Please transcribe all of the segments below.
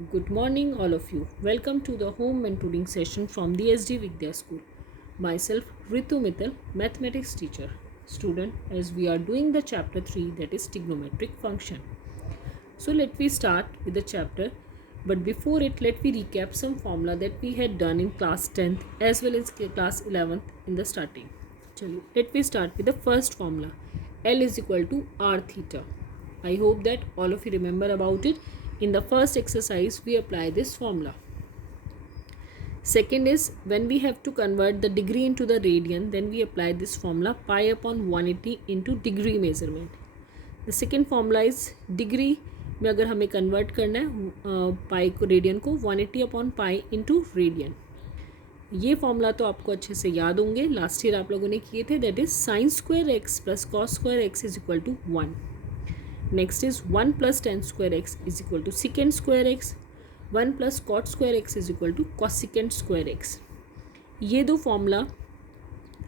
Good morning, all of you. Welcome to the home mentoring session from the SD Vidya School. Myself, Ritu Mittal, mathematics teacher. Student, as we are doing the chapter 3, that is trigonometric function. So let me start with the chapter. But before it, let me recap some formula that we had done in class 10th as well as class 11th in the starting. Chalo, let me start with the first formula. L is equal to R theta. I hope that all of you remember about it. In the first exercise, we apply this formula. Second is when we have to convert the degree into the radian, then we apply this formula pi upon 180 into degree measurement. The second formula is degree में अगर हमें convert करना है पाई को radian को 180 upon pi into radian. ये formula तो आपको अच्छे से याद होंगे, लास्ट ईयर आप लोगों ने किए थे. That is sine square x plus cos square x is equal to 1. Next is 1 plus tan square x is equal to secant square x. 1 plus cot square x is equal to cosecant square x. ये दो formula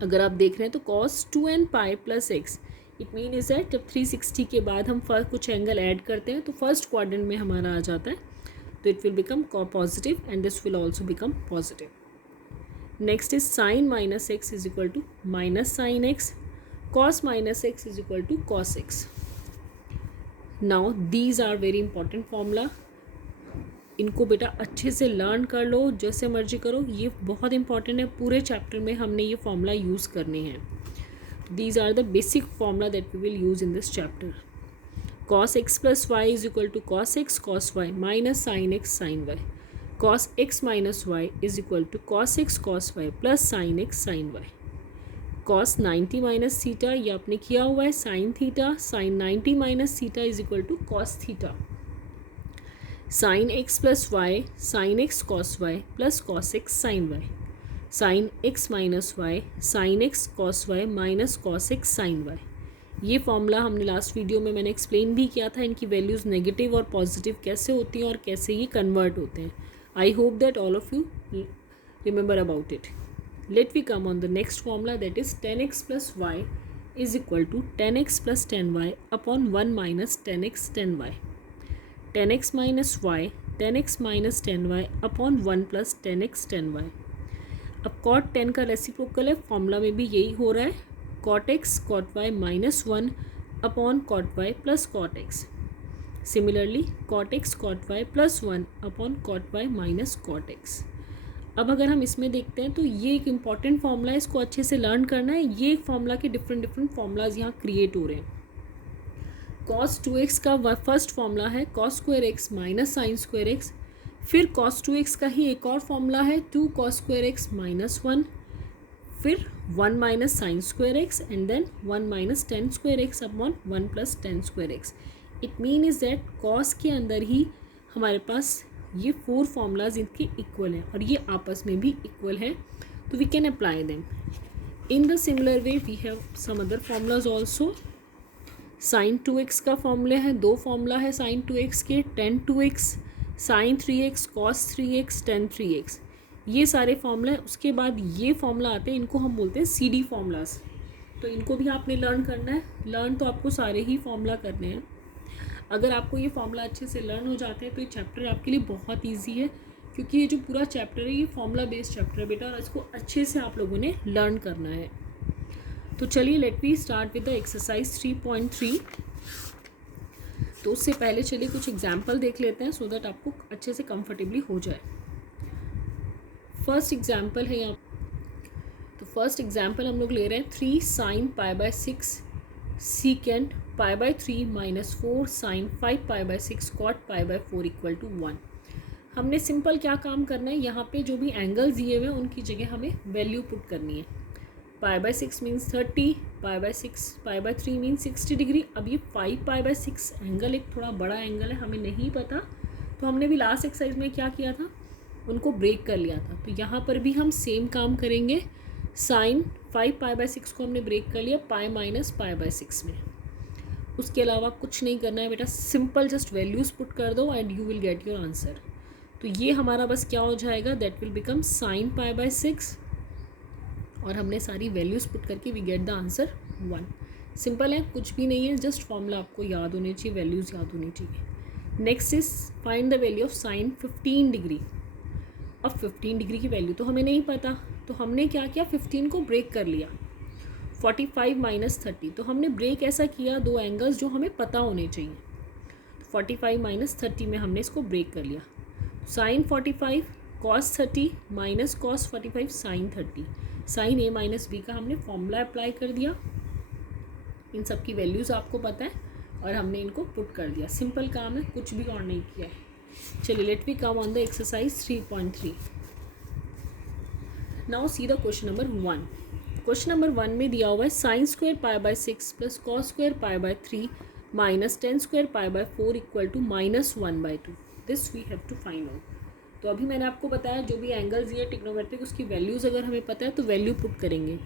अगर आप देख रहे हैं तो cos 2n pi plus x, it mean is that जब 360 के बाद हम कुछ एंगल ऐड करते हैं तो फर्स्ट क्वाड्रेंट में हमारा आ जाता है, तो it will become positive and this will also become positive. Next is sine minus x is equal to minus sine x. Cos minus x is equal to cos x. Now these are very important formula. इनको बेटा अच्छे से learn कर लो, जैसे मर्जी करो, ये बहुत इंपॉर्टेंट है. पूरे चैप्टर में हमने ये फॉर्मूला यूज़ करने हैं. These are the basic formula that we will use in this chapter. Cos x plus y is equal to cos x cos y minus sin x sin y. Cos x minus y is equal to cos x cos y plus sin x sin y. Cos 90 minus theta ये आपने किया हुआ है, sin theta sin 90 minus theta is equal to cos theta. Sin x plus y sin x cos y plus cos x sin y. Sine x minus y sine x cos y minus cos x sine y. ये formula हमने last video में मैंने explain भी किया था. इनकी values negative और positive कैसे होती हैं और कैसे ये कन्वर्ट होते हैं. I hope that all of you remember about it. Let we come on the next formula that is 10x plus y is equal to 10x प्लस 10y upon 1 minus 10x 10y. 10x minus y 10x minus 10y upon 1 plus 10x 10y. अब cot 10 का reciprocal है, formula में भी यही हो रहा है. Cot x cot y minus 1 upon cot y plus cot x. Similarly cot x cot y plus 1 upon cot y minus cot x. अब अगर हम इसमें देखते हैं तो ये एक इम्पॉर्टेंट फॉर्मूला है, इसको अच्छे से लर्न करना है. ये एक फॉर्मूला के डिफरेंट फॉर्मूलाज यहाँ क्रिएट हो रहे हैं. कॉस 2x का फर्स्ट फॉर्मूला है cos square x minus sine square x. फिर cos 2x का ही एक और फॉर्मूला है 2 cos स्क्वायर एक्स माइनस 1. फिर 1 minus sine square x and then 1 minus tan square x upon 1 plus tan square x. It mean is that cos के अंदर ही हमारे पास ये 4 फॉर्मूलाज इनके इक्वल हैं और ये आपस में भी इक्वल है, तो we can apply them. In the similar way we have some other formulas also. Sine 2x का फॉर्मूला है, 2 फॉर्मूला है साइन 2x के, ten 2x sign 3x cos 3x ten 3x. ये सारे फॉर्मूला है. उसके बाद ये फॉर्मूला आते हैं, इनको हम बोलते हैं CD फॉर्मूलाज. तो इनको भी आपने लर्न करना है. लर्न तो आपको सारे ही फॉर्मूला करने हैं. अगर आपको ये फॉर्मूला अच्छे से लर्न हो जाते हैं तो ये चैप्टर आपके लिए बहुत ईजी है, क्योंकि ये जो पूरा चैप्टर है ये फॉर्मूला बेस्ड चैप्टर है बेटा, और इसको अच्छे से आप लोगों ने लर्न करना है. तो चलिए let we start with the exercise 3.3. तो उससे पहले चलिए कुछ एग्जाम्पल देख लेते हैं सो दैट आपको अच्छे से कंफर्टेबली हो जाए. फर्स्ट एग्जाम्पल है यहाँ. तो फर्स्ट एग्जाम्पल हम लोग ले रहे हैं 3 sine pi by 6 second pi by 3 minus 4 sine 5 pi by 6 cot pi by 4 equal to 1. हमने सिंपल क्या काम करना है, यहाँ पे जो भी एंगल्स दिए हुए हैं उनकी जगह हमें वैल्यू पुट करनी है. पाई by 6 means 30, pi by 6 pi by 3 means 60 degree. अब ये 5 पाई बाय 6 एंगल एक थोड़ा बड़ा एंगल है, हमें नहीं पता, तो हमने भी लास्ट एक्सरसाइज में क्या किया था, उनको ब्रेक कर लिया था. तो यहाँ पर भी हम सेम काम करेंगे. साइन 5 पाई बाय 6 को हमने ब्रेक कर लिया पाई माइनस पाई बाय 6 में. उसके अलावा कुछ नहीं करना है बेटा, सिंपल जस्ट वैल्यूज़ पुट कर दो and you will get your answer. तो ये हमारा बस क्या हो जाएगा, that will become sine pi by 6 और हमने सारी वैल्यूज़ पुट करके we get the answer 1. Simple है, कुछ भी नहीं है, जस्ट फॉर्मूला आपको याद होनी चाहिए, वैल्यूज़ याद होनी चाहिए. Next is find the value of sine 15 degree. अब 15 डिग्री की वैल्यू तो हमें नहीं पता, तो हमने क्या किया, 15 को ब्रेक कर लिया। 45 माइनस 30, तो हमने ब्रेक ऐसा किया दो एंगल्स जो हमें पता होने चाहिए। 45 माइनस 30 में हमने इसको ब्रेक कर लिया। Sine 45 cos 30 minus cos 45 sine 30। Sine A minus B का हमने फॉर्मूला अप्लाई कर दिया। इन सब की वैल्यूज़ आपको पता है और हमने इनको पुट कर दिया। सिंपल काम है, कुछ भी और नहीं किया है। चलिए let we come on the exercise 3.3। Now see the question number 1। Question number 1 में दिया हुआ है sine square pi by 6 plus cos square pi by 3 minus tan square pi by 4 equal to -1/2। This we have to find out. तो अभी मैंने आपको बताया जो भी एंगल्स ये ट्रिग्नोमेट्रिक उसकी वैल्यूज़ अगर हमें पता है तो वैल्यू पुट करेंगे।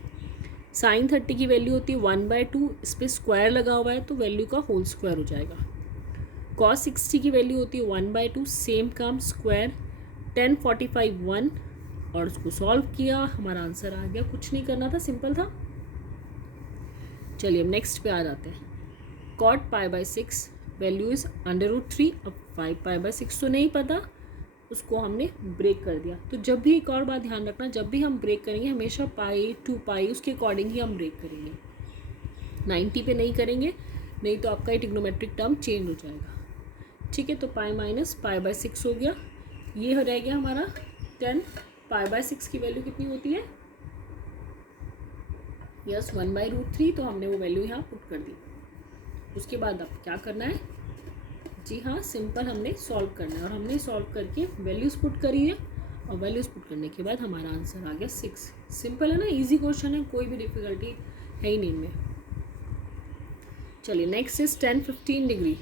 साइन 30 की वैल्यू होती है 1/2, इस पर स्क्वायर लगा हुआ है तो वैल्यू का होल स्क्वायर हो जाएगा। कॉस 60 की वैल्यू होती है 1/2, सेम काम स्क्वायर। 10 45 1 और उसको सॉल्व किया, हमारा आंसर आ गया। कुछ नहीं करना था, सिंपल था। चलिए अब नेक्स्ट पे आ जाते हैं। Cot pi by 6 value is √3। अब 5 पाई बाय 6 तो नहीं पता, उसको हमने ब्रेक कर दिया। तो जब भी एक और बात ध्यान रखना, जब भी हम ब्रेक करेंगे हमेशा पाई 2 पाई उसके अकॉर्डिंग ही हम ब्रेक करेंगे, 90 पे नहीं करेंगे, नहीं तो आपका ट्रिग्नोमेट्रिक टर्म चेंज हो जाएगा। ठीक है, तो पाई माइनस पाई बाय 6 हो गया। ये हो रह गया हमारा 10। पाई बाय 6 की वैल्यू कितनी होती है, यस 1/√3, तो हमने वो वैल्यू यहाँ पुट कर दी। उसके बाद अब क्या करना है, जी हाँ सिंपल हमने सॉल्व करना है और हमने सॉल्व करके वैल्यूज़ पुट करी है और वैल्यूज़ पुट करने के बाद हमारा आंसर आ गया 6। सिंपल है ना, इजी क्वेश्चन है, कोई भी डिफिकल्टी है ही नहीं इनमें। चलिए नेक्स्ट इज 10 15 डिग्री।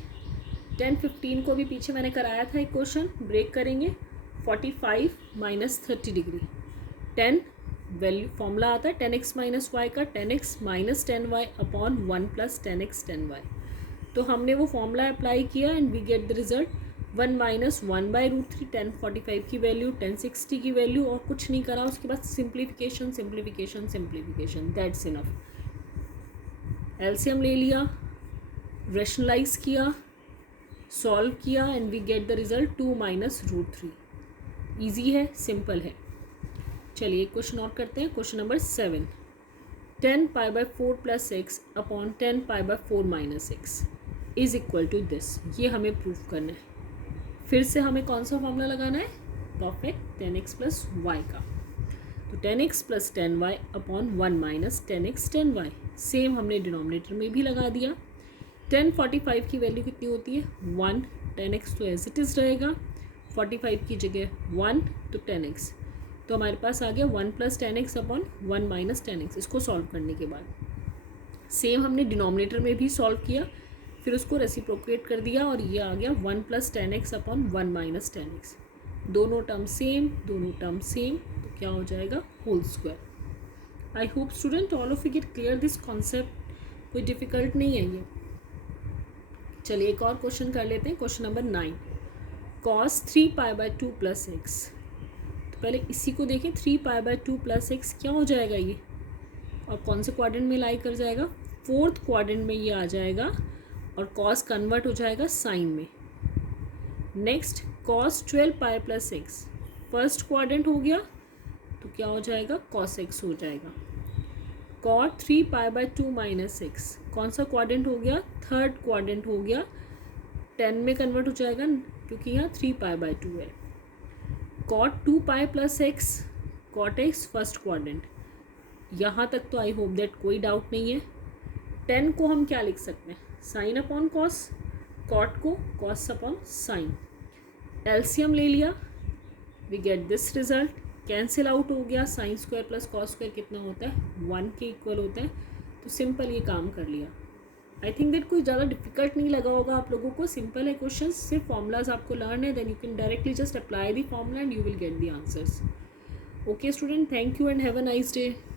10 15 को भी पीछे मैंने कराया था एक क्वेश्चन, ब्रेक करेंगे। 45 माइनस 30 डिग्री। 10 वैल्यू फॉर्मूला आता है 10x माइनस वाई का, 10x minus 10y upon 1 plus 10x 10y। तो हमने वो फॉर्मूला अप्लाई किया and we get the result 1 minus 1/√3। 10 45 की वैल्यू, 10 60 की वैल्यू, और कुछ नहीं करा। उसके बाद simplification simplification simplification, that's enough. LCM ले लिया, रेशनलाइज किया, सॉल्व किया and we get the result 2 minus √3। Easy है, सिंपल है। चलिए क्वेश्चन और करते हैं। Question number 7। 10 pi by 4 plus x upon 10 pi by 4 minus x is equal to this. ये हमें प्रूफ करना है। फिर से हमें कौन सा फॉर्मूला लगाना है, परफेक्ट 10x प्लस वाई का। तो 10x प्लस 10y upon 1 minus 10x 10y, same हमने डिनोमिनेटर में भी लगा दिया। 10 45 की वैल्यू कितनी होती है 1, 10x तो एज इट इज़ रहेगा, 45 की जगह 1 तो 10x, तो हमारे पास आ गया 1 plus 10x upon 1 minus 10x। इसको सॉल्व करने के बाद सेम हमने डिनोमिनेटर में भी सॉल्व किया, फिर उसको रेसिप्रोकेट कर दिया और ये आ गया 1 plus 10x upon 1 minus 10x। दोनों टर्म सेम, दोनों टर्म सेम, तो क्या हो जाएगा whole square. I hope student all of you get clear this concept, कोई डिफिकल्ट नहीं है ये। चलिए एक और क्वेश्चन कर लेते हैं। Question number 9। Cos 3 pi by 2 plus x. तो पहले इसी को देखें, 3 पाई बाय 2 प्लस एक्स क्या हो जाएगा ये, और कौन से क्वाड्रेंट में लाई कर जाएगा, 4th क्वाड्रेंट में ये आ जाएगा और कॉस कन्वर्ट हो जाएगा साइन में। नेक्स्ट कॉस 12 पाई प्लस एक्स, फर्स्ट क्वाड्रेंट हो गया तो क्या हो जाएगा कॉस एक्स हो जाएगा। Cot 3 pi by 2 minus x, कौन सा क्वाड्रेंट हो गया, 3rd क्वाड्रेंट हो गया, 10 में कन्वर्ट हो जाएगा क्योंकि यहाँ 3 पाई बाय 2 है। Cot 2 pi plus x, cot x first quadrant. यहाँ तक तो आई होप दैट कोई डाउट नहीं है। 10 को हम क्या लिख सकते हैं, साइन अपॉन कॉस, कॉट को कॉस अपॉन साइन। एलसीएम ले लिया, we get this result, cancel out हो गया, sine square plus cos square कितना होता है 1 के इक्वल होता है। तो सिंपल ये काम कर लिया। आई थिंक दैट कोई ज़्यादा डिफिकल्ट नहीं लगा होगा आप लोगों को, सिंपल है क्वेश्चन, सिर्फ फॉर्मूलाज आपको लर्न है, then you can directly just apply the formula and you will get the answers. Okay student, thank you and have a nice day.